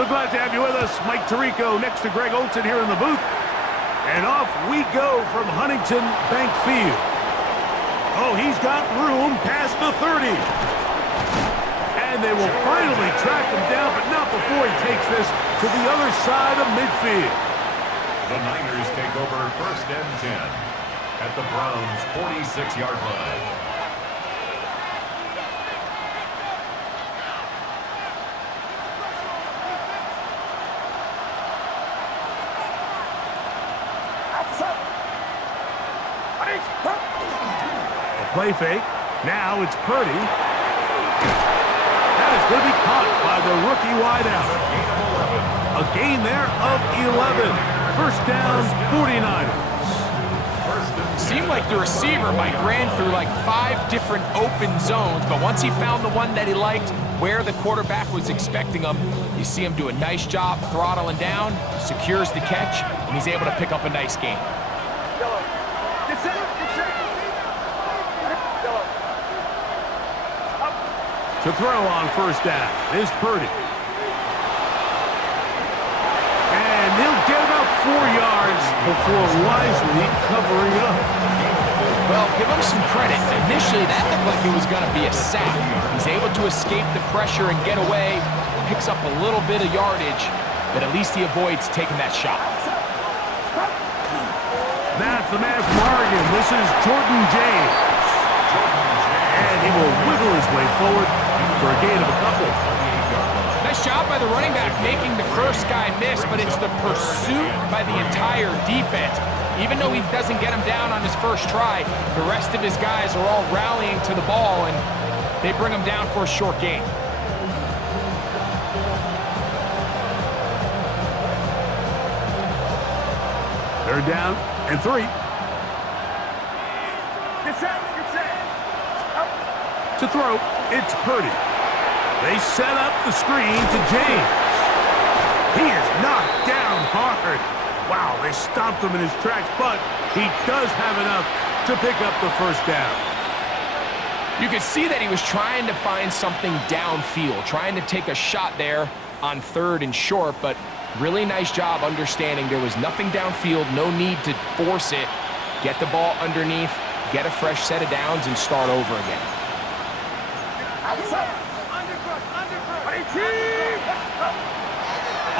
So glad to have you with us. Mike Tirico next to Greg Olson here in the booth. And off we go from Huntington Bank Field. Oh, he's got room past the 30. And they will finally track him down, but not before he takes this to the other side of midfield. The Niners take over 1st and 10 at the Browns' 46-yard line. Play fake. Now it's Purdy. That is going to be caught by the rookie wideout. A gain there of 11. First down, 49ers. Seemed like the receiver Mike ran through like 5 different open zones, but once he found the one that he liked, where the quarterback was expecting him, you see him do a nice job throttling down, secures the catch, and he's able to pick up a nice gain. To throw on first down is Purdy. And he'll get about 4 yards before wisely covering up. Well, give him some credit. Initially, that looked like it was going to be a sack. He's able to escape the pressure and get away, picks up a little bit of yardage, but at least he avoids taking that shot. That's the man from Oregon. This is Jordan James. And he will wiggle his way forward for a gain of a couple. Nice job by the running back making the first guy miss, but it's the pursuit by the entire defense. Even though he doesn't get him down on his first try, the rest of his guys are all rallying to the ball, and they bring him down for a short gain. Third down and 3. To throw, it's Purdy. They set up the screen to James. He is knocked down hard. Wow, they stopped him in his tracks, but he does have enough to pick up the first down. You could see that he was trying to find something downfield, trying to take a shot there on 3rd and short, but really nice job understanding there was nothing downfield, no need to force it. Get the ball underneath, get a fresh set of downs, and start over again.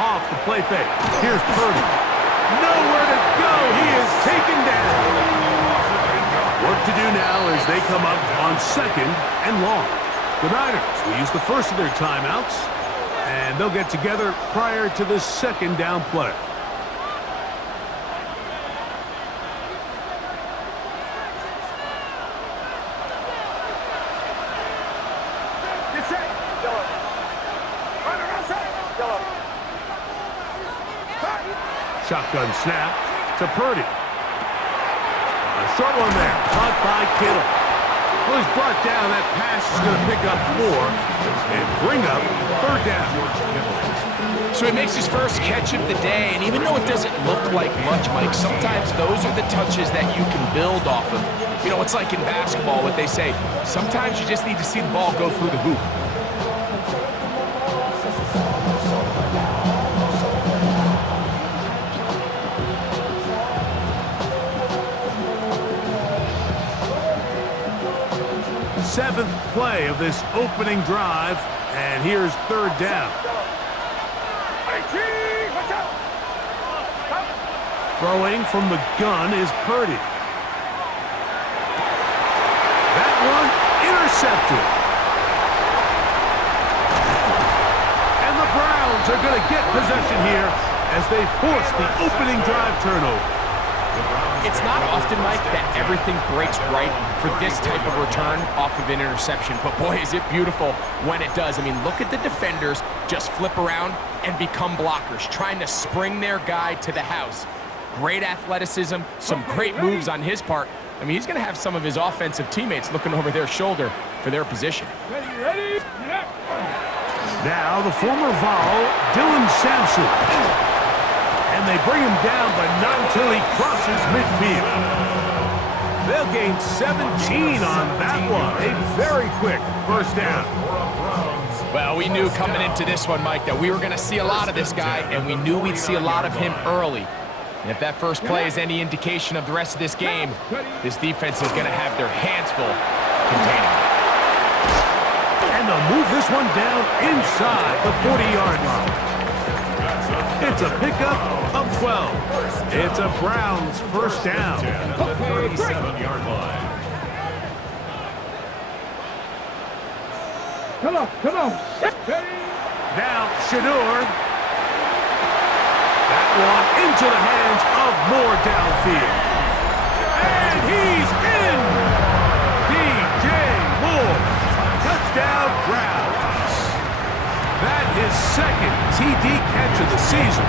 Off the play fake. Here's Purdy. Nowhere to go. He is taken down. Work to do now as they come up on 2nd and long. The Niners will use the first of their timeouts, and they'll get together prior to the 2nd down play. Shotgun snap to Purdy. A short one there, caught by Kittle. Well, he's brought down. That pass is going to pick up 4 and bring up 3rd down. So he makes his first catch of the day, and even though it doesn't look like much, Mike, sometimes those are the touches that you can build off of. You know, it's like in basketball, what they say, sometimes you just need to see the ball go through the hoop. Seventh play of this opening drive, and here's 3rd down. Throwing from the gun is Purdy. That one intercepted. And the Browns are going to get possession here as they force the opening drive turnover. It's not often, Mike, that everything breaks right for this type of return off of an interception, but boy, is it beautiful when it does. I mean, look at the defenders just flip around and become blockers, trying to spring their guy to the house. Great athleticism, some great moves on his part. I mean, he's going to have some of his offensive teammates looking over their shoulder for their position. Ready? Now the former Vol, Dylan Sampson. And they bring him down, but not until he crosses midfield. They'll gain 17 on that one. A very quick first down. Well, we knew coming into this one, Mike, that we were going to see a lot of this guy, and we knew we'd see a lot of him early. And if that first play is any indication of the rest of this game, this defense is going to have their hands full containing him. And they'll move this one down inside the 40-yard line. It's a pickup of 12. It's a Browns first down. At the 37-yard line. Come on. Now Shador. That one into the hands of Moore downfield. And he's in! DJ Moore. Touchdown Browns. That is second TD catch of the season.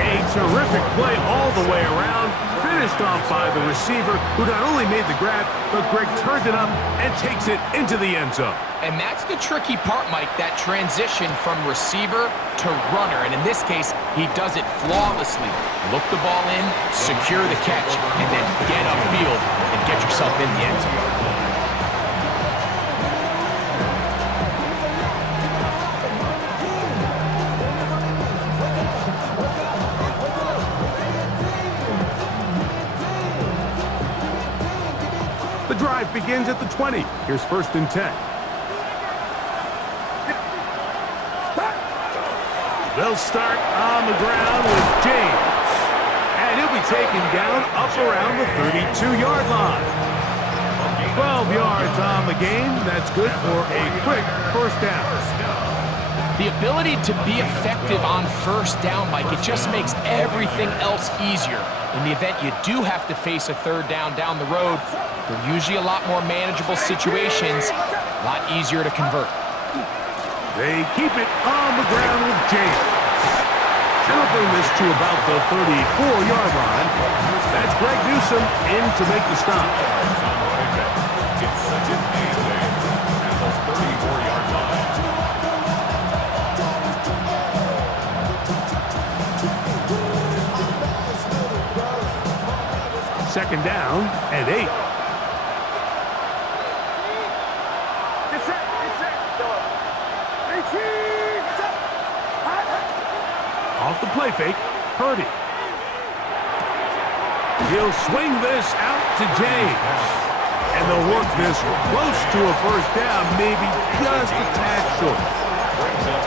A terrific play all the way around. Finished off by the receiver, who not only made the grab, but Greg turned it up and takes it into the end zone. And that's the tricky part, Mike, that transition from receiver to runner. And in this case, he does it flawlessly. Look the ball in, secure the catch, and then get upfield and get yourself in the end zone. The drive begins at the 20. Here's 1st and 10. They'll start on the ground with James. And he'll be taken down up around the 32-yard line. 12 yards on the game. That's good for a quick first down. The ability to be effective on first down, Mike, it just makes everything else easier. In the event you do have to face a third down the road, they're usually a lot more manageable situations, a lot easier to convert. They keep it on the ground with James. They'll bring this to about the 34-yard line. That's Greg Newsome in to make the stop. It's such an A-Day at the 34-yard line. Second down and 8. Off the play fake, Purdy. He'll swing this out to James. And they'll work this close to a first down, maybe just a tad short.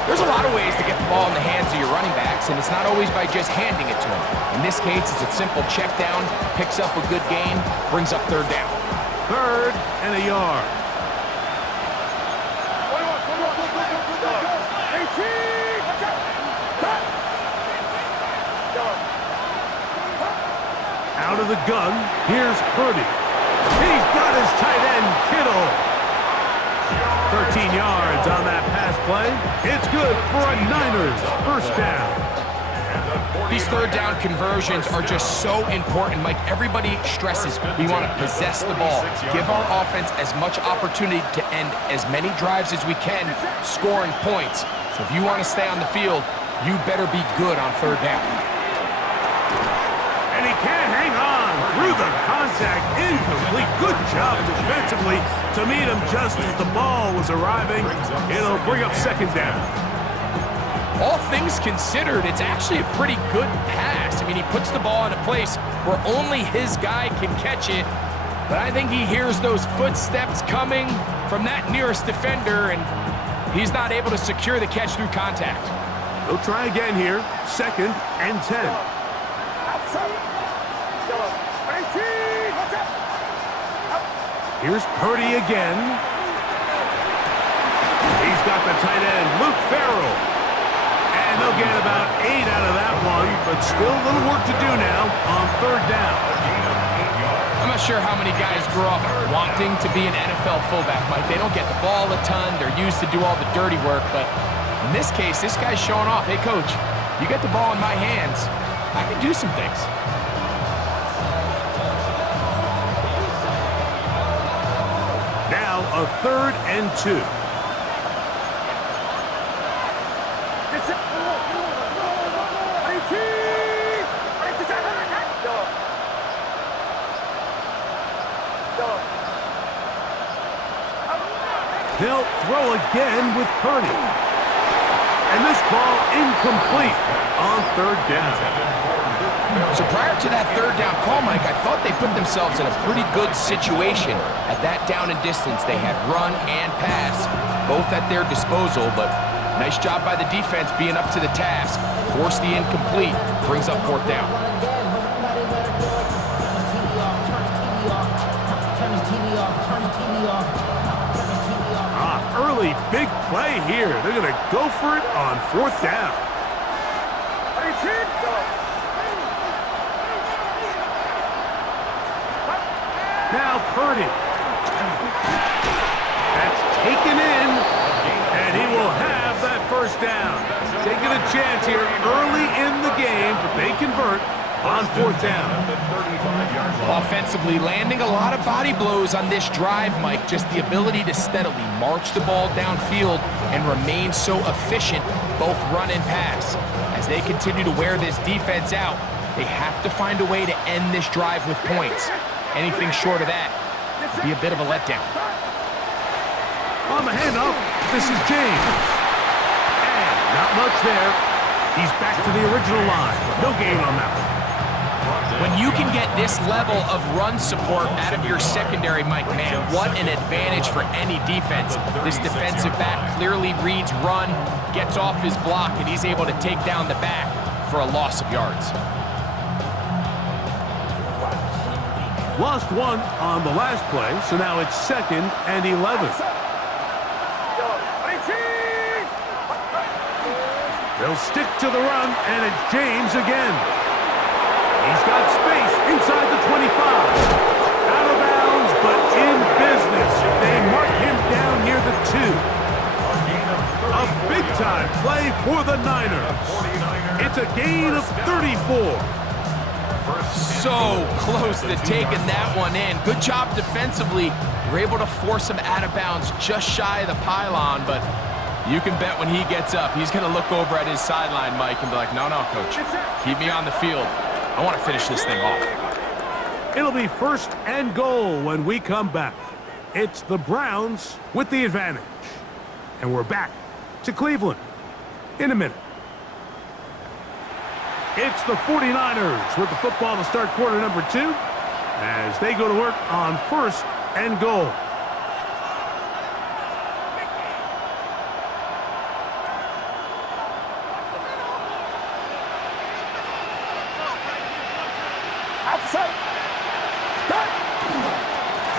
There's a lot of ways to get the ball in the hands of your running backs, and it's not always by just handing it to them. In this case, it's a simple check down, picks up a good gain, brings up third down. 3rd and a yard. Out of the gun, here's Purdy. He's got his tight end, Kittle. 13 yards on that pass play. It's good for a Niners first down. These third down conversions are just so important, Mike. Everybody stresses we want to possess the ball, give our offense as much opportunity to end as many drives as we can, scoring points. So if you want to stay on the field, you better be good on third down. And he can't hang on through the contact. Incomplete. Good job defensively to meet him just as the ball was arriving. It'll bring up second down. All things considered, it's actually a pretty good pass. I mean, he puts the ball in a place where only his guy can catch it. But I think he hears those footsteps coming from that nearest defender, and he's not able to secure the catch through contact. They'll try again here. 2nd and 10. Here's Purdy again. He's got the tight end, Luke Farrell. And they'll get about 8 out of that one, but still a little work to do now on third down. I'm not sure how many guys grew up wanting to be an NFL fullback, Mike. They don't get the ball a ton. They're used to do all the dirty work, but in this case, this guy's showing off. Hey, coach, you get the ball in my hands, I can do some things. Now a 3rd and 2. They'll throw again with Purdy. And this ball incomplete on third down. So prior to that third down call, Mike, I thought they put themselves in a pretty good situation at that down and distance. They had run and pass, both at their disposal, but nice job by the defense being up to the task. Force the incomplete, brings up fourth down. Early big play here. They're going to go for it on fourth down. Now Purdy. That's taken in, and he will have that first down. Taking a chance here early in the game, but they convert on fourth down. Offensively, landing a lot of body blows on this drive, Mike. Just the ability to steadily march the ball downfield and remain so efficient, both run and pass. As they continue to wear this defense out, they have to find a way to end this drive with points. Anything short of that would be a bit of a letdown. On the handoff, this is James. And not much there. He's back to the original line. No gain on that one. When you can get this level of run support out of your secondary, Mike, man, what an advantage for any defense. This defensive back clearly reads run, gets off his block, and he's able to take down the back for a loss of yards. Lost one on the last play, so now it's 2nd and 11. They'll stick to the run, and it's James again. He's got space inside the 25. Out of bounds, but in business. They mark him down near the 2. A big-time play for the Niners. It's a gain of 34. So close to taking that one in. Good job defensively. We're able to force him out of bounds just shy of the pylon, but you can bet when he gets up, he's going to look over at his sideline, Mike, and be like, no, coach, keep me on the field. I want to finish this thing off. It'll be 1st and goal when we come back. It's the Browns with the advantage. And we're back to Cleveland in a minute. It's the 49ers with the football to start quarter number 2 as they go to work on 1st and goal.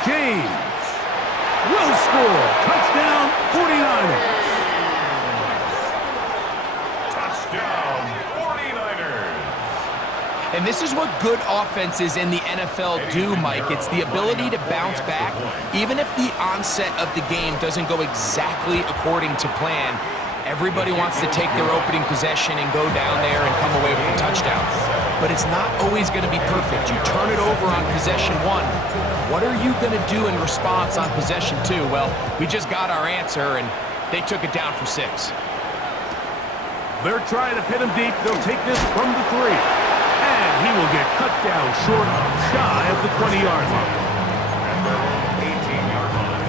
James will score. Touchdown, 49ers. Touchdown, 49ers. And this is what good offenses in the NFL do, Mike. It's the ability to bounce back. Even if the onset of the game doesn't go exactly according to plan, everybody wants to take their opening possession and go down there and come away with a touchdown. But it's not always going to be perfect. You turn it over on possession 1. What are you going to do in response on possession 2? Well, we just got our answer, and they took it down for 6. They're trying to pin him deep. They'll take this from the 3. And he will get cut down short, shy of the 20-yard line. At their own 18-yard line.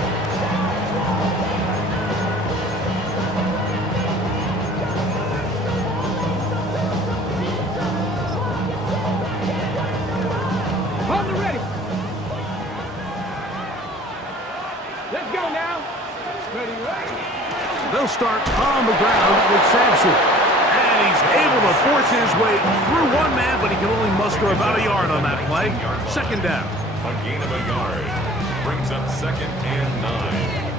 Hold it ready. Let's go now. Ready, ready. They'll start on the ground with Sampson. And he's able to force his way through one man, but he can only muster about a yard on that play. 2nd down. A gain of a yard. Brings up 2nd and 9.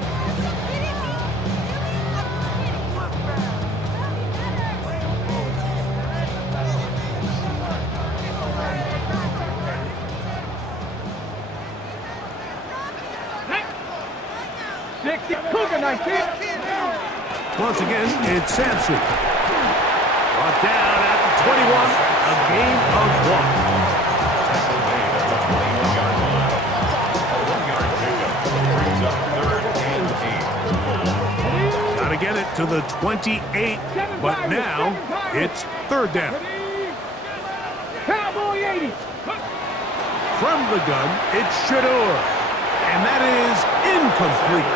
Once again, it's Sampson. Brought down at the 21, a gain of 1. Tackle made at the 20-yard line. A 1-yard pickup. Brings up 3rd and 8. Got to get it to the 28, but now it's 3rd down. Cowboy 80. From the gun, it's Shador. And that is incomplete.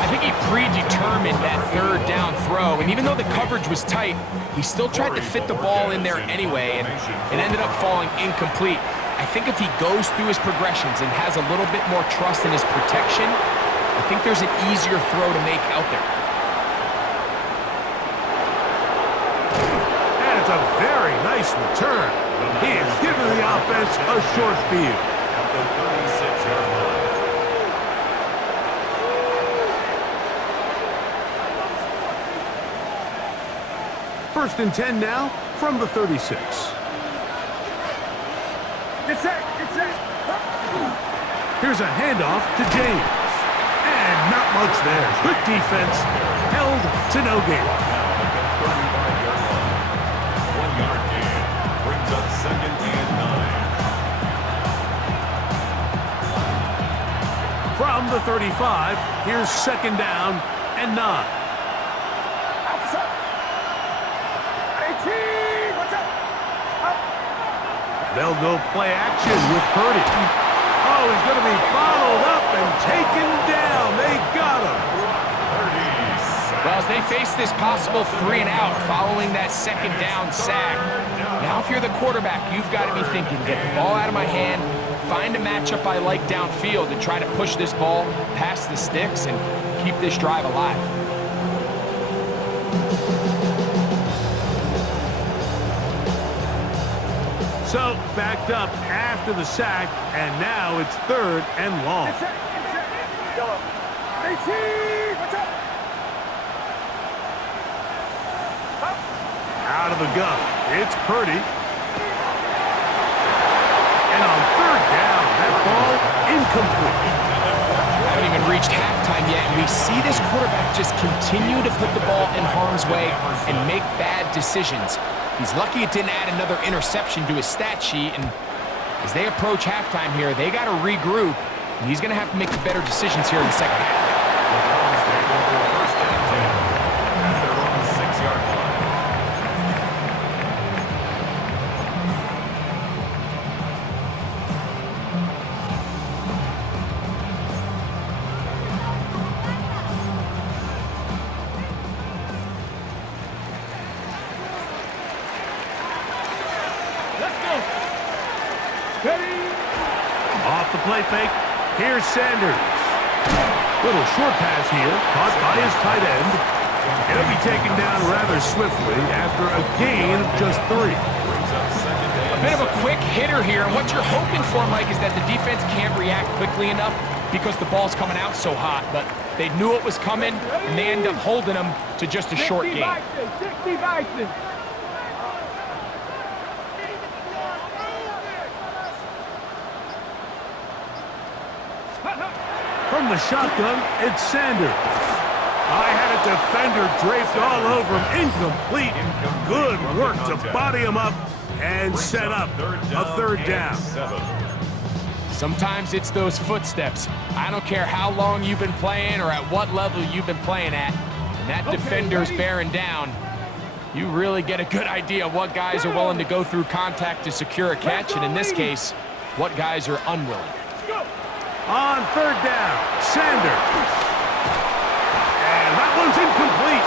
I think he predetermined that third down throw, and even though the coverage was tight, he still tried to fit the ball in there anyway, and it ended up falling incomplete. I think if he goes through his progressions and has a little bit more trust in his protection, I think there's an easier throw to make out there. And it's a very nice return. He is giving the offense a short field. At the 36-yard line. First and 10 now from the 36. Get set, get set. Here's a handoff to James. And not much there. Good defense. Held to no gain. Now at the 35-yard line. 1-yard gain. Brings up 2nd and 9. From the 35, here's 2nd down and 9. They'll go play action with Purdy. Oh, he's going to be bottled up and taken down. They got him. Well, as they face this possible 3 and out following that 2nd down sack, now if you're the quarterback, you've got to be thinking, get the ball out of my hand, find a matchup I like downfield and try to push this ball past the sticks and keep this drive alive. So, backed up after the sack, and now it's 3rd and long. Out of the gun, it's Purdy. And on 3rd down, that ball incomplete. Haven't even reached halftime yet, and we see this quarterback just continue to put the ball in harm's way and make bad decisions. He's lucky it didn't add another interception to his stat sheet, and as they approach halftime here, they got to regroup, and he's going to have to make the better decisions here in the second half. The Browns take over 1st and 10 at their own 6-yard line. Off the play fake, here's Sanders. Little short pass here, caught by his tight end. He'll be taken down rather swiftly after a gain of just 3. A bit of a quick hitter here, and what you're hoping for, Mike, is that the defense can't react quickly enough because the ball's coming out so hot, but they knew it was coming, and they end up holding them to just a short gain. 60 Bison. From the shotgun, it's Sanders. I had a defender draped all over him. Incomplete. Good work to body him up and set up a 3rd down. Sometimes it's those footsteps. I don't care how long you've been playing or at what level you've been playing at. When that defender's bearing down, you really get a good idea of what guys are willing to go through contact to secure a catch, and in this case, what guys are unwilling. On 3rd down, Sanders. And that one's incomplete.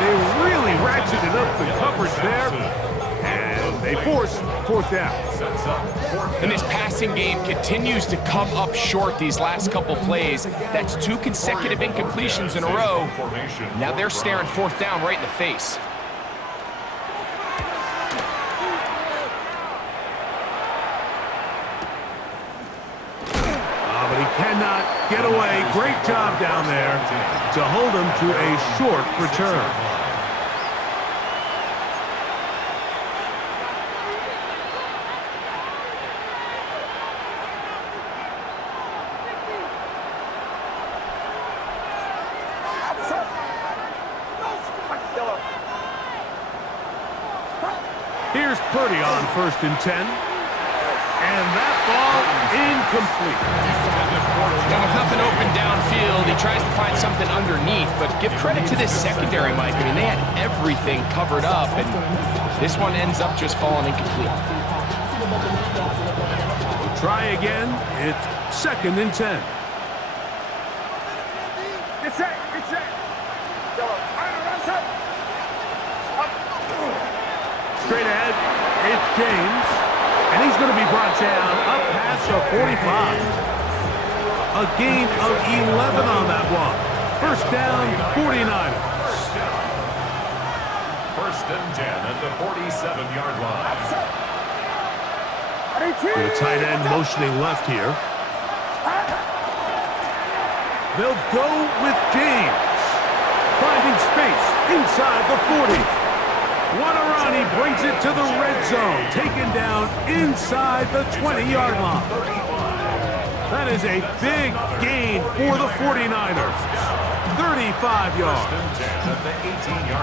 They really ratcheted up the coverage there, and they force 4th down. And this passing game continues to come up short these last couple plays. That's 2 consecutive incompletions in a row. Now they're staring 4th down right in the face. But he cannot get away. Great job down there to hold him to a short return. Here's Purdy on 1st and 10. And that ball incomplete. And with nothing open downfield, he tries to find something underneath, but give credit to this secondary, Mike. I mean, they had everything covered up, and this one ends up just falling incomplete. We'll try again. It's 2nd and 10. Get set. It's James, and he's going to be brought down up past the 45. A gain of 11 on that one. First down, 49ers. First and 10 at the 47-yard line. The tight end motioning left here. They'll go with James. Finding space inside the 40. Wanarani brings it to the red zone. Taken down inside the 20-yard line. That is a big gain for the 49ers. 35 yards.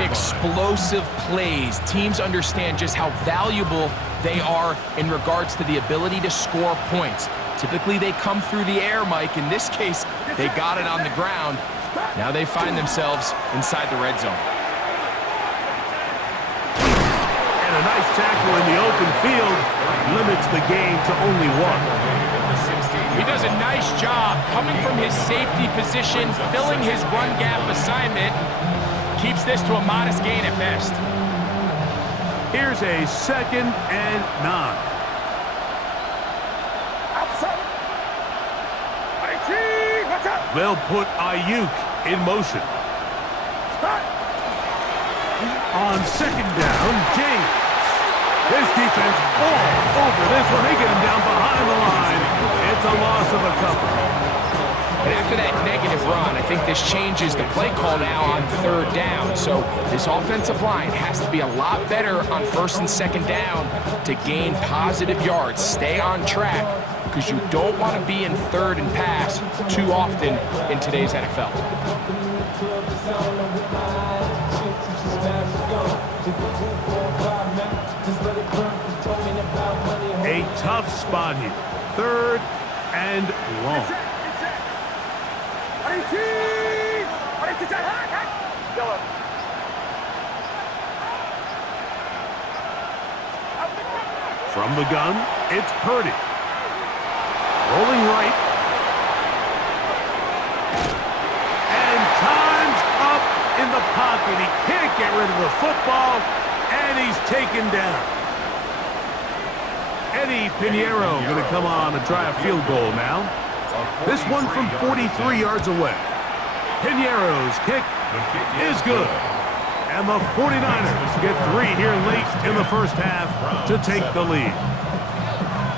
Explosive plays. Teams understand just how valuable they are in regards to the ability to score points. Typically, they come through the air, Mike. In this case, they got it on the ground. Now they find themselves inside the red zone. And a nice tackle in the open field limits the gain to only one. He does a nice job coming from his safety position, filling his run gap assignment. Keeps this to a modest gain at best. Here's a 2nd and 9. They'll put Ayuk in motion. On 2nd down, James. This defense all over this one. They get him down behind the line. It's a loss of a couple. And after that negative run, I think this changes the play call now on 3rd down. So this offensive line has to be a lot better on 1st and 2nd down to gain positive yards. Stay on track, because you don't want to be in 3rd and pass too often in today's NFL. A tough spot here. 3rd and long. From the gun, it's Purdy. Rolling right. And time's up in the pocket. He can't get rid of the football, and he's taken down. Eddie Pinheiro going to come on and try a field goal now. This one from 43 yards away. Pinheiro's kick is good. And the 49ers get 3 here late in the first half to take the lead.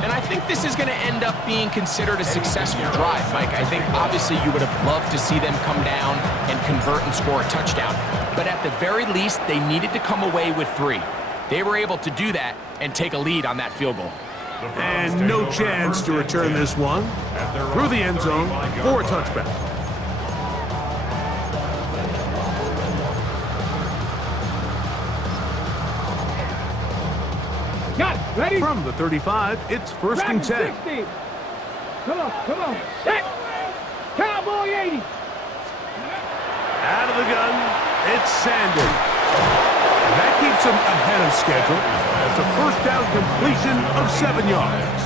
And I think this is going to end up being considered a successful drive, Mike. I think obviously you would have loved to see them come down and convert and score a touchdown. But at the very least, they needed to come away with 3. They were able to do that and take a lead on that field goal. And no chance to return this one through the end zone for a touchback. Got it. Ready? From the 35, it's 1st and 10. 60. Come on. Set. Cowboy 80. Out of the gun, it's Sanders. And that keeps him ahead of schedule. It's a 1st down completion of 7 yards.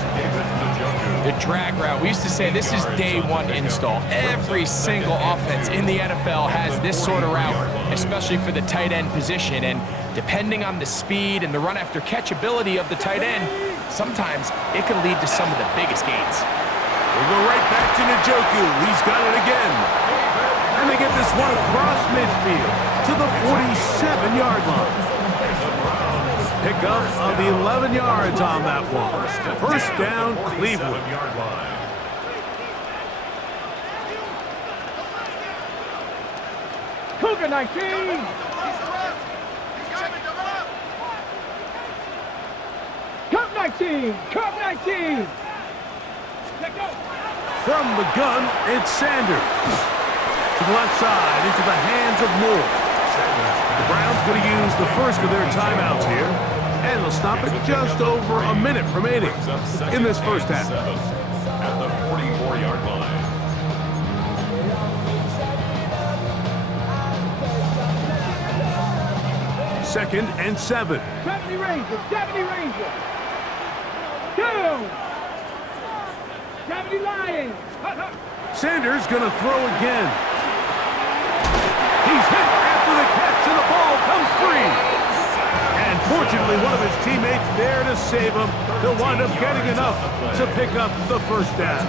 The drag route. We used to say this is day 1 install. Every single offense in the NFL has this sort of route, especially for the tight end position. And depending on the speed and the run after catch ability of the tight end, sometimes it can lead to some of the biggest gains. We'll go right back to Njoku. He's got it again. And they get this one across midfield to the 47-yard line. Pickup of 11 yards on that one. 1st down, Cleveland. Cougar 19. Cup 19. Cup 19. Let go. From the gun, it's Sanders. To the left side, into the hands of Moore. The Browns going to use the first of their timeouts here, and they'll stop it just over a minute remaining in this first half. At the 44-yard line. 2nd and 7. 70 Ranger. 2. 70 Lions. Sanders going to throw again. He's hit after the catch, and the ball comes free. And for Fortunately, one of his teammates there to save him. He'll wind up getting enough to pick up the first down.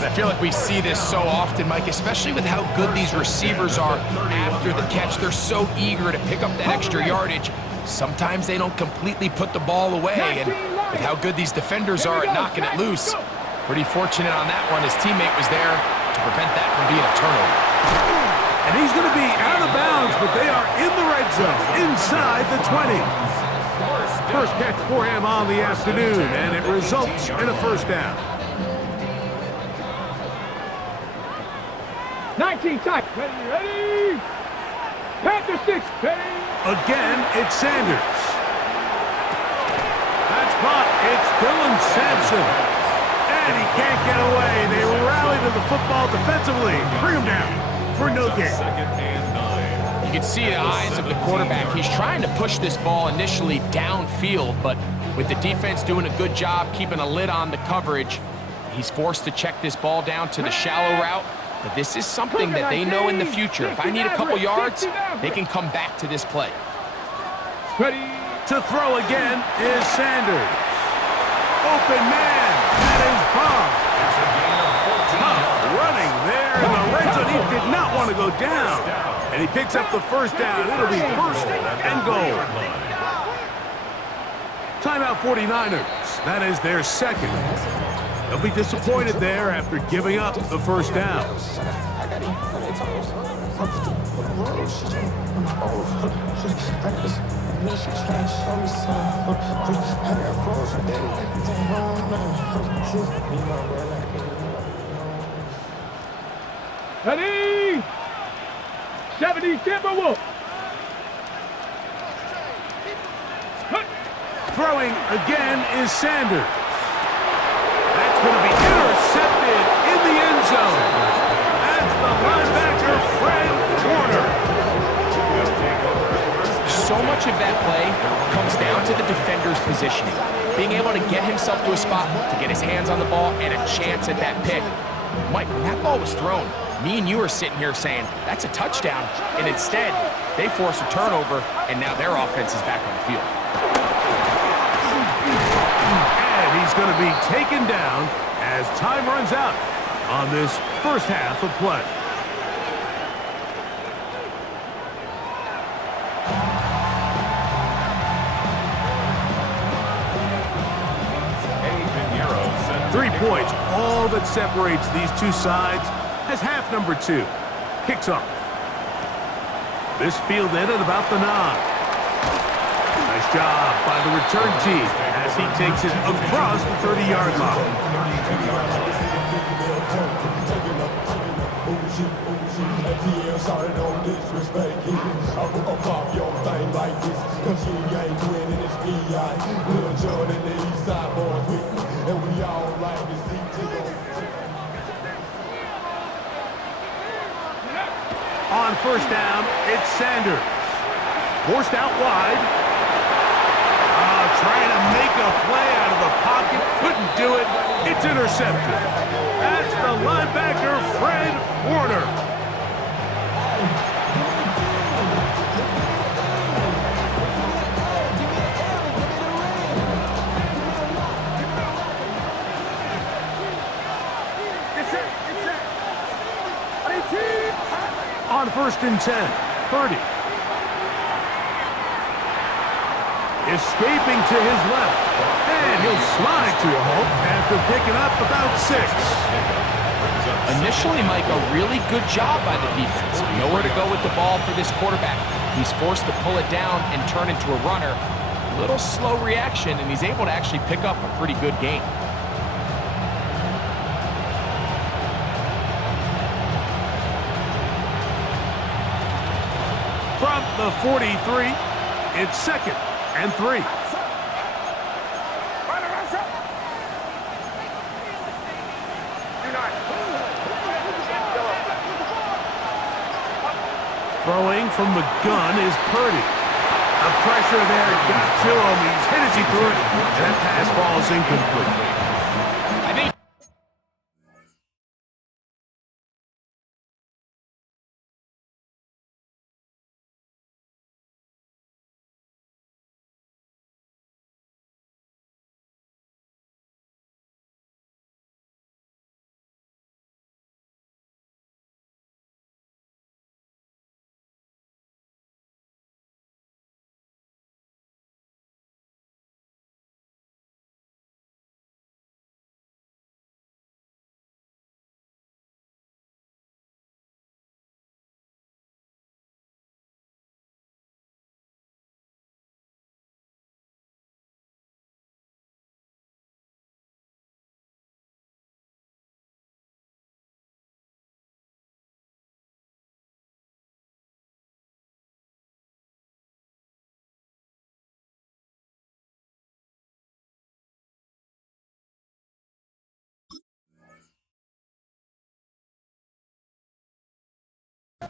I feel like we see this so often, Mike, especially with how good these receivers are after the catch. They're so eager to pick up that extra yardage. Sometimes they don't completely put the ball away, and with how good these defenders are at knocking it loose, pretty fortunate on that one. His teammate was there to prevent that from being a turnover. And he's going to be out of bounds, but they are in the red zone, inside the 20. First catch for him on the afternoon, and it results in a first down. 19 tight. Ready. Panther 6. Ready. Again, it's Sanders. That's caught. It's Dylan Sampson. And he can't get away. They rally to the football defensively. Bring him down for no gain. You can see the eyes of the quarterback. He's trying to push this ball initially downfield, but with the defense doing a good job keeping a lid on the coverage, he's forced to check this ball down to the shallow route. But this is something that they know in the future. If I need a couple yards, they can come back to this play. Ready. To throw again is Sanders. Open man. That is Bob. Tough running there in the red zone. He did not want to go down. And he picks up the first down. It'll be first and goal. Timeout 49ers. That is their second. They'll be disappointed there after giving up the first down. Ready. 70 Timberwolves. Throwing again is Sanders. That's going to be intercepted in the end zone. That's the linebacker, Fred Warner. So much of that play comes down to the defender's positioning. Being able to get himself to a spot, to get his hands on the ball, and a chance at that pick. Mike, when that ball was thrown, me and you are sitting here saying, that's a touchdown. And instead, they force a turnover, and now their offense is back on the field. And he's going to be taken down as time runs out on this first half of play. Pinheiro 3 points, all that separates these two sides as half number 2 kicks off. This fielded at about the 9. Nice job by the return team as he takes it across the 30-yard line. On first down, it's Sanders. Forced out wide. Trying to make a play out of the pocket. Couldn't do it. It's intercepted. That's the linebacker, Fred Warner. On first and 10, Purdy. Escaping to his left. And he'll slide to a halt after picking up about 6. Initially, Mike, a really good job by the defense. Nowhere to go with the ball for this quarterback. He's forced to pull it down and turn into a runner. Little slow reaction, and he's able to actually pick up a pretty good gain. From the 43, it's second and 3. Throwing from the gun is Purdy. The pressure there got to him. He's hit as he threw it, and that pass falls incomplete.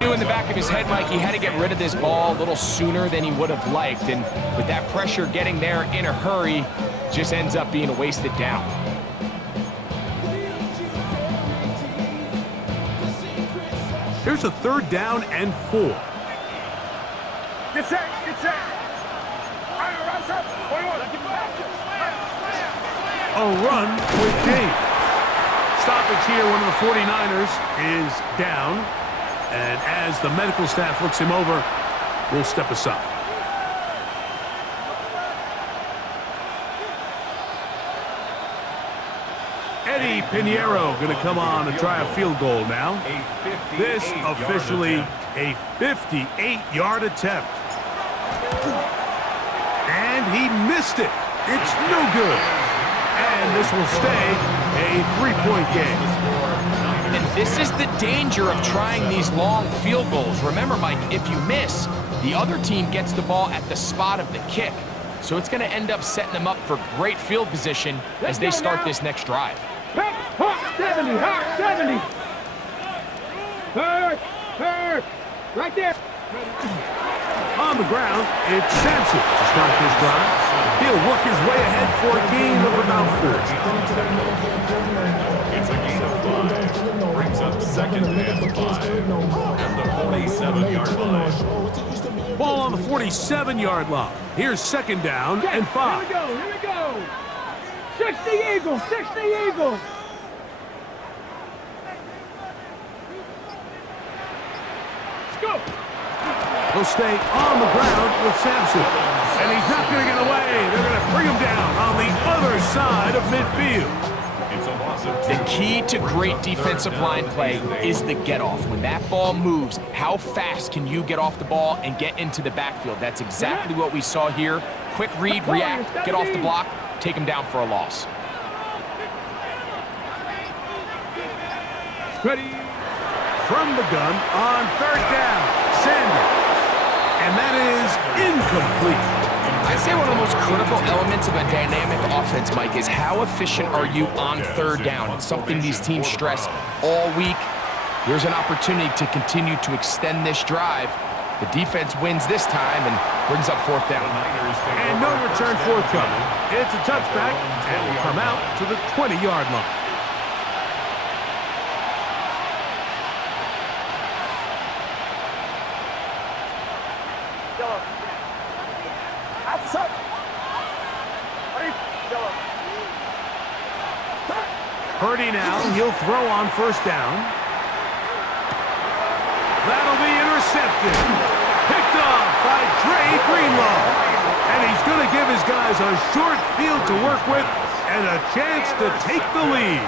Knew in the back of his head, Mike, he had to get rid of this ball a little sooner than he would have liked. And with that pressure getting there in a hurry, just ends up being a wasted down. Here's a 3rd down and 4. Get set, get set. A run with Dave. Stoppage here, one of the 49ers is down. And as the medical staff looks him over, we'll step aside. Eddie Pinheiro going to come on and try a field goal now. This officially a 58-yard attempt. And he missed it. It's no good. And this will stay a 3-point game. And this is the danger of trying these long field goals. Remember, Mike, if you miss, the other team gets the ball at the spot of the kick. So it's going to end up setting them up for great field position as they start this next drive. Hawk 70, Hawk 70. Hurt, right there. On the ground, it's Sampson to start this drive. He'll work his way ahead for a gain of about 4. It's a gain of 5. Brings up 2nd and 5 at the 47-yard line. Ball on the 47-yard line. Here's 2nd down and 5. Here we go. 60 Eagles, 60 Eagles. Let's go. He'll stay on the ground with Sampson. And he's not going to get away. They're going to bring him down on the other side of midfield. It's a loss of 2. The key to great defensive line play is the get-off. When that ball moves, how fast can you get off the ball and get into the backfield? That's exactly what we saw here. Quick read, react, get off the block, take him down for a loss. Ready. From the gun on 3rd down, Sanders. And that is incomplete. I'd say one of the most critical elements of a dynamic offense, Mike, is how efficient are you on 3rd down? It's something these teams stress all week. Here's an opportunity to continue to extend this drive. The defense wins this time and brings up 4th down. And no return forthcoming. It's a touchback and will come out to the 20-yard line. Purdy now, he'll throw on 1st down. That'll be intercepted. Picked off by Dre Greenlaw. And he's going to give his guys a short field to work with and a chance to take the lead.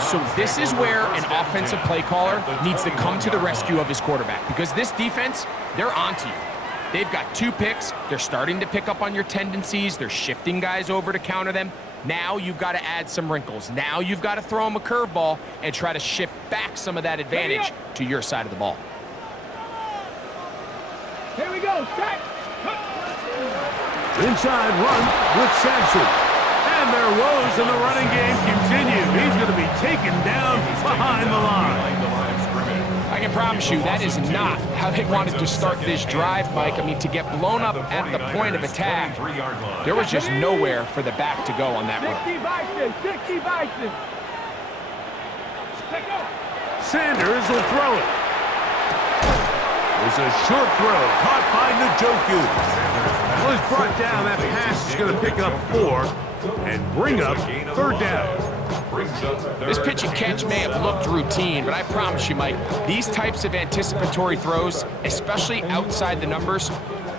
So this is where an offensive play caller needs to come to the rescue of his quarterback, because this defense, they're onto you. They've got 2 picks. They're starting to pick up on your tendencies. They're shifting guys over to counter them. Now you've got to add some wrinkles. Now you've got to throw them a curveball and try to shift back some of that advantage to your side of the ball. Here we go. Strike. Inside run with Sampson. And their woes in the running game continue. He's going to be taken down behind the line. I can promise you that is not how they wanted to start this drive, Mike. I mean, to get blown up at the point of attack, there was just nowhere for the back to go on that run. 60 Bison. Sanders will throw it. There's a short throw caught by Njoku. Well, he's brought down. That pass is going to pick up 4 and bring up 3rd down. This pitch and catch may have looked routine, but I promise you, Mike, these types of anticipatory throws, especially outside the numbers,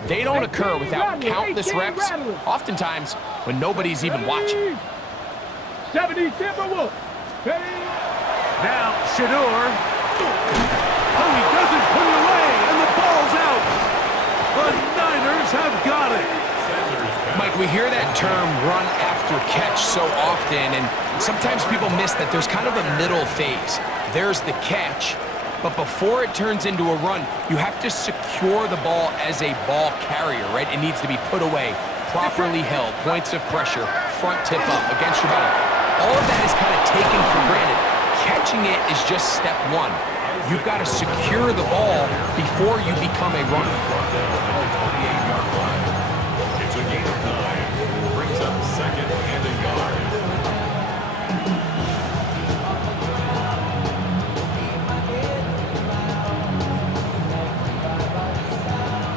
they don't occur without countless reps, oftentimes when nobody's even watching. 70 Timberwolves. Now, Shador. Oh, he doesn't put it away, and the ball's out. The Niners have got it. Mike, we hear that term run after catch so often, and sometimes people miss that there's kind of a middle phase. There's the catch, but before it turns into a run, you have to secure the ball as a ball carrier, right? It needs to be put away, properly held, points of pressure, front tip up against your body. All of that is kind of taken for granted. Catching it is just step 1. You've got to secure the ball before you become a runner. It's a gain of 9. Brings up second and a yard.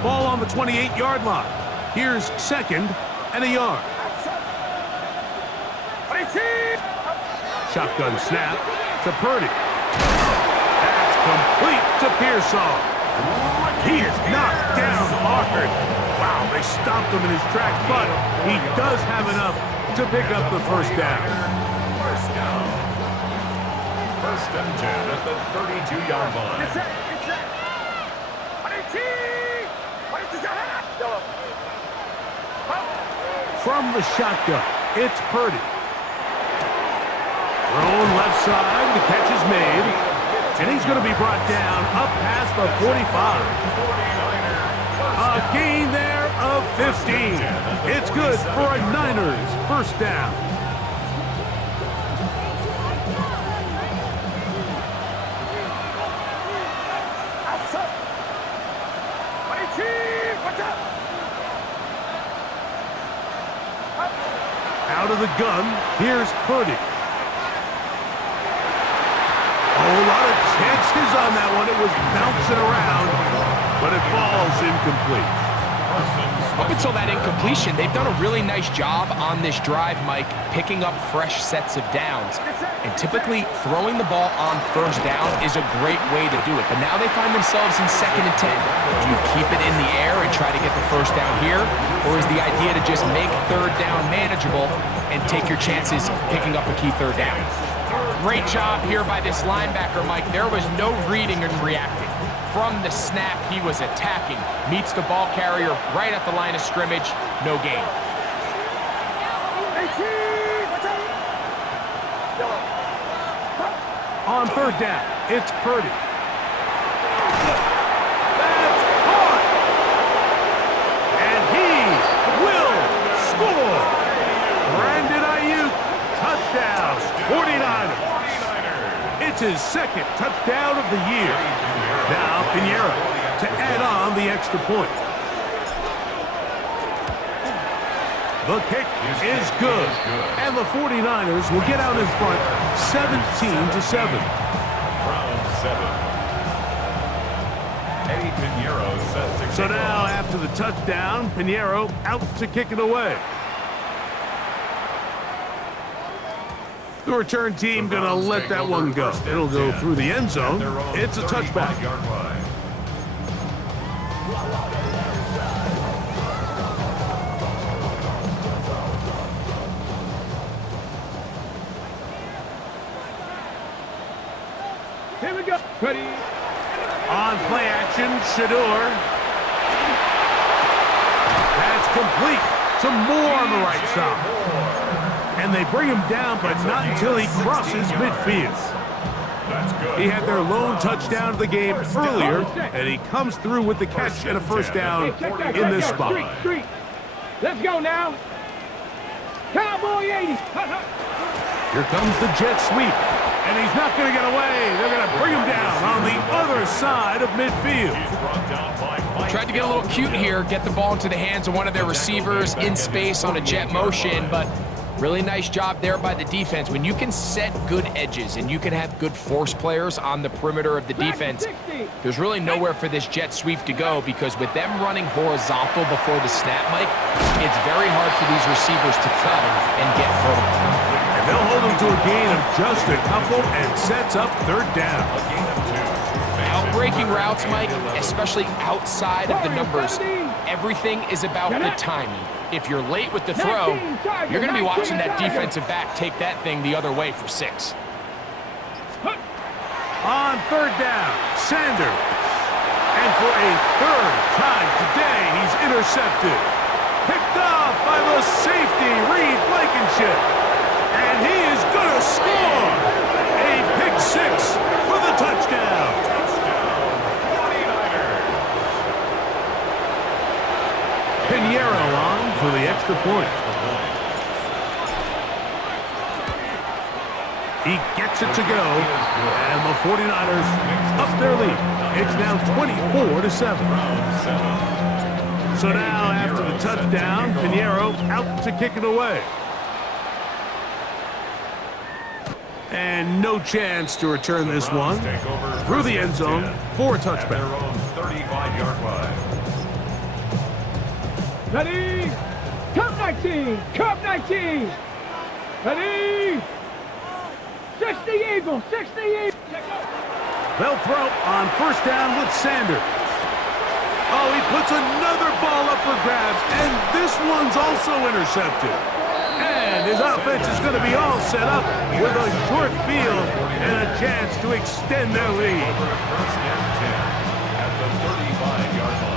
Ball on the 28-yard line. Here's second and a yard. Shotgun snap to Purdy. That's complete to Pearsall. He is knocked down hard. Wow, they stopped him in his tracks, but he does have enough to pick up the first down. First down. First and 10 at the 32-yard line. From the shotgun, it's Purdy. Thrown left side, the catch is made, and he's going to be brought down up past the 45. A gain there of 15. It's good for a Niners first down. Out of the gun, here's Purdy. A whole lot of chances on that one. It was bouncing around, but it falls incomplete. Up until that incompletion, they've done a really nice job on this drive, Mike, picking up fresh sets of downs. And typically, throwing the ball on first down is a great way to do it. But now they find themselves in second and 10. Do you keep it in the air and try to get the first down here? Or is the idea to just make third down manageable and take your chances picking up a key third down? Great job here by this linebacker, Mike. There was no reading and reacting. From the snap, he was attacking. Meets the ball carrier right at the line of scrimmage. No gain. On third down, it's Purdy. That's caught! And he will score! Brandon Ayuk, touchdown, 49ers. It's his second touchdown of the year. Now Pinheiro to add on the extra point. The kick is good, and the 49ers will get out in front 17-7. Round 7. Eddie Pinheiro set to So kick now, off. after the touchdown, Pinheiro out to kick it away. The return team going to let that one go. It'll go through the end zone. It's a touchback. 35-yard line. Here we go. Ready. On play action, Shador. That's complete to Moore on the right side. And they bring him down, but not until he crosses midfield. That's good. He had their lone touchdown of the game earlier, and he comes through with the catch and a first down in this spot. Street. Let's go now. Cowboy 80. Here comes the jet sweep, and he's not going to get away. They're going to bring him down on the other side of midfield. He's brought down by Mike. Tried to get a little cute here, get the ball into the hands of one of their receivers in space on a jet motion, but really nice job there by the defense. When you can set good edges and you can have good force players on the perimeter of the defense, there's really nowhere for this jet sweep to go, because with them running horizontal before the snap, Mike, it's very hard for these receivers to cut and get vertical. And they'll hold him to a gain of just a couple and sets up third down. A gain of 2. Out-breaking routes, Mike, especially outside of the numbers, everything is about the timing. If you're late with the throw, you're going to be watching that defensive back take that thing the other way for 6. On third down, Sanders. And for a third time today, he's intercepted. Picked off by the safety, Reed Blankenship. And he is going to score. A pick 6 for the touchdown. Pinheiro on for the extra point. He gets it to go, and the 49ers up their lead. It's now 24-7. So now, after the touchdown, Pinheiro out to kick it away. And no chance to return this one through the end zone for a touchback. 35-yard line. Ready? Cup 19! Cup 19! Ready? 60 Eagles! 60 Eagles! They'll throw on first down with Sanders. Oh, he puts another ball up for grabs, and this one's also intercepted. And his offense is going to be all set up with a short field and a chance to extend their lead. First and 10 at the 35-yard line.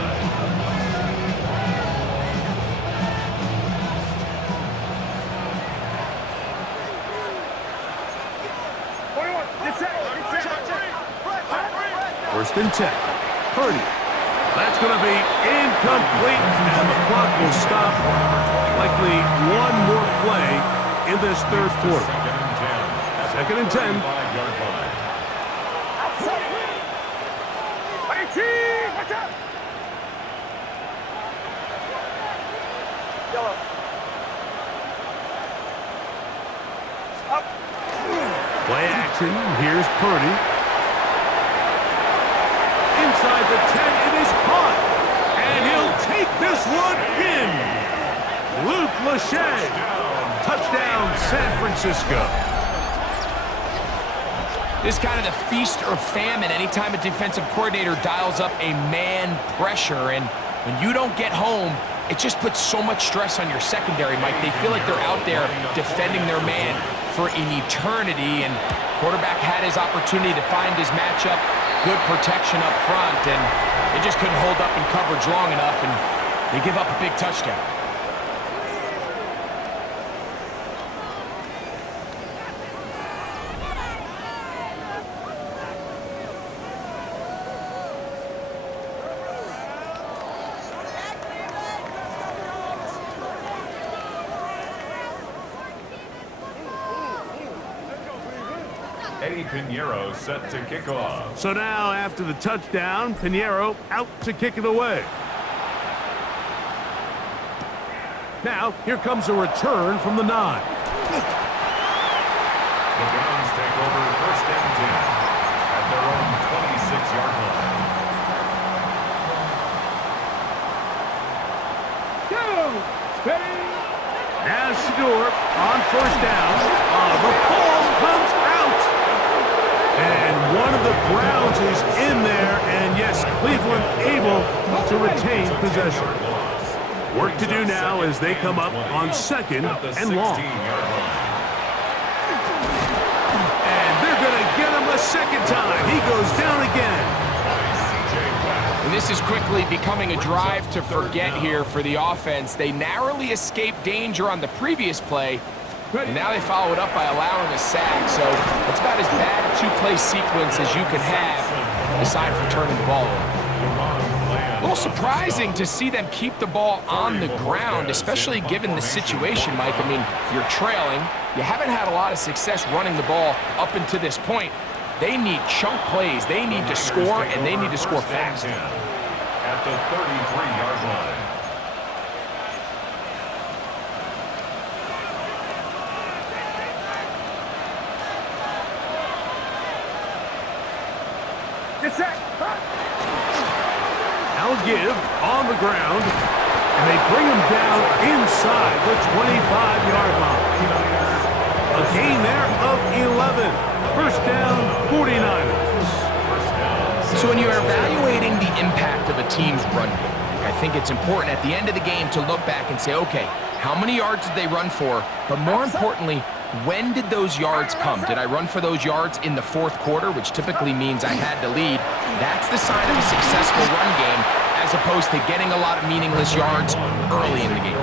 First and 10. Purdy. That's going to be incomplete, and the clock will stop. Likely one more play in this third quarter. Second and 10. 35-yard line. Play action. Here's Purdy. Inside the 10, it is caught. And he'll take this one in. Luke Lachey. Touchdown, San Francisco. This is kind of the feast or famine anytime a defensive coordinator dials up a man pressure. And when you don't get home, it just puts so much stress on your secondary, Mike. They feel like they're out there defending their man for an eternity. And quarterback had his opportunity to find his matchup. Good protection up front, and they just couldn't hold up in coverage long enough, and they give up a big touchdown. Eddie Pinheiro set to kick off. So now, after the touchdown, Pinheiro out to kick it away. Now, here comes a return from the 9. The Browns take over first and 10 at their own 26-yard line. Go! Ready? Now Shador on first down. The ball comes out. And one of the Browns is in there. And yes, Cleveland able to retain possession. Work to do now as they come up on second and long. And they're going to get him a second time. He goes down again. And this is quickly becoming a drive to forget here for the offense. They narrowly escaped danger on the previous play, and now they follow it up by allowing a sack. So it's about as bad a two-play sequence as you can have, aside from turning the ball over. A little surprising to see them keep the ball on the ground, especially given the situation, Mike. I mean, you're trailing. You haven't had a lot of success running the ball up until this point. They need chunk plays. They need to score, and they need to score fast. At the 33-yard line. Now give on the ground, and they bring him down inside the 25-yard line. A gain there of 11. First down, 49ers. So when you're evaluating the impact of a team's run game, I think it's important at the end of the game to look back and say, okay, how many yards did they run for? But more importantly, when did those yards come? Did I run for those yards in the fourth quarter, which typically means I had to lead? That's the sign of a successful run game, as opposed to getting a lot of meaningless yards early in the game.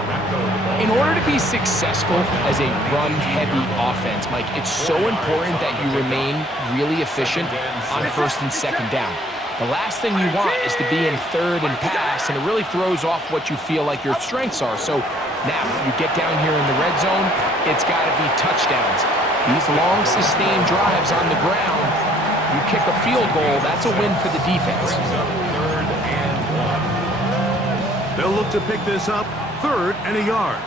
In order to be successful as a run-heavy offense, Mike, it's so important that you remain really efficient on first and second down. The last thing you want is to be in third and pass, and it really throws off what you feel like your strengths are. So now you get down here in the red zone, it's got to be touchdowns. These long, sustained drives on the ground, you kick a field goal, that's a win for the defense. They'll look to pick this up, 3rd and a yard.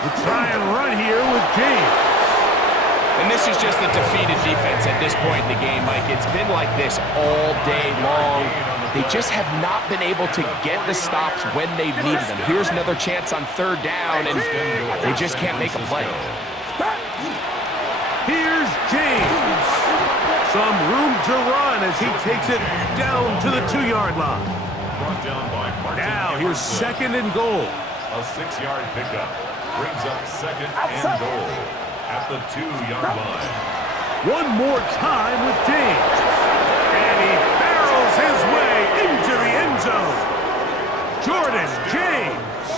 We'll try and run here with James. And this is just a defeated defense at this point in the game, Mike. It's been like this all day long. They just have not been able to get the stops when they've needed them. Here's another chance on 3rd down, and they just can't make a play. Here's James. Some room to run as he takes it down to the 2-yard line. Now here's 2nd and goal. A 6-yard pickup brings up 2nd and goal at the 2-yard line. One more time with James. And he barrels his way into the end zone. Jordan James.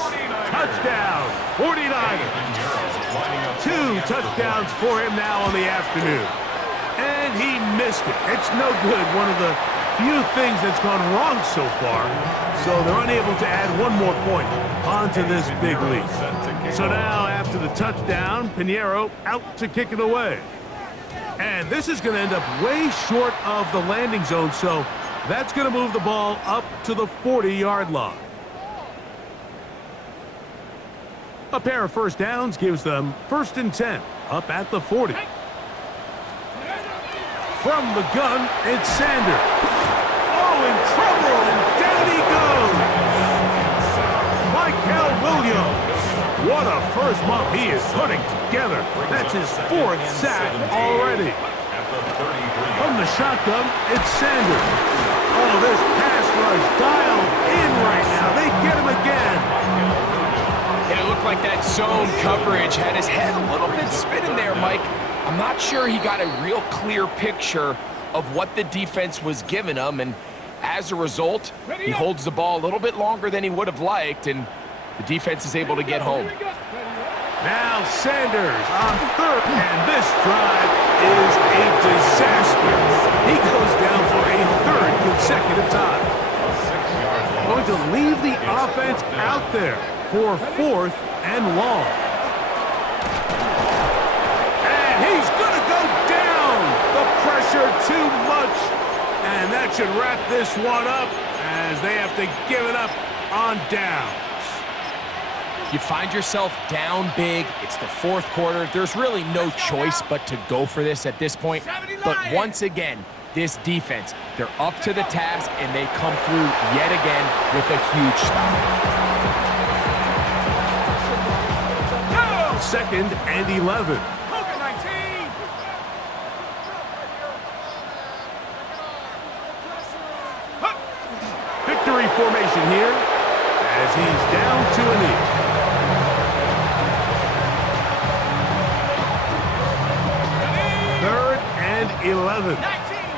Touchdown, 49ers. 2 touchdowns for him now on the afternoon. And he missed it. It's no good. One of the few things that's gone wrong so far. So they're unable to add one more point onto this big lead. So now after the touchdown, Pinheiro out to kick it away. And this is going to end up way short of the landing zone, so that's going to move the ball up to the 40-yard line. A pair of first downs gives them 1st and 10, up at the 40. From the gun, it's Sanders. Oh, in trouble, and down he goes. Michael Williams. What a first month he is putting together. That's his 4th sack already. From the shotgun, it's Sanders. Oh, this pass rush dialed in right now. They get him again. And it looked like that zone coverage had his head a little bit spinning there, Mike. I'm not sure he got a real clear picture of what the defense was giving him, and as a result, he holds the ball a little bit longer than he would have liked, and the defense is able to get home. Now Sanders on 3rd, and this drive is a disaster. He goes down for a 3rd consecutive time. Going to leave the offense out there for 4th and long. And he's going to go down. The pressure too much. And that should wrap this one up as they have to give it up on downs. You find yourself down big. It's the 4th quarter. There's really no choice but to go for this at this point. But once again, this defense, they're up to the task, and they come through yet again with a huge stop. 2nd and 11. Victory formation here as he's down to a knee. Third and 11. 19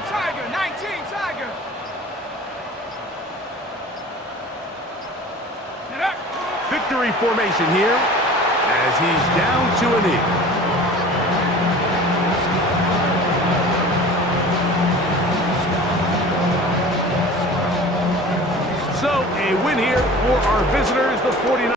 Tiger, 19 Tiger. Victory formation here as he's down to a knee. So a win here for our visitors, the 49ers.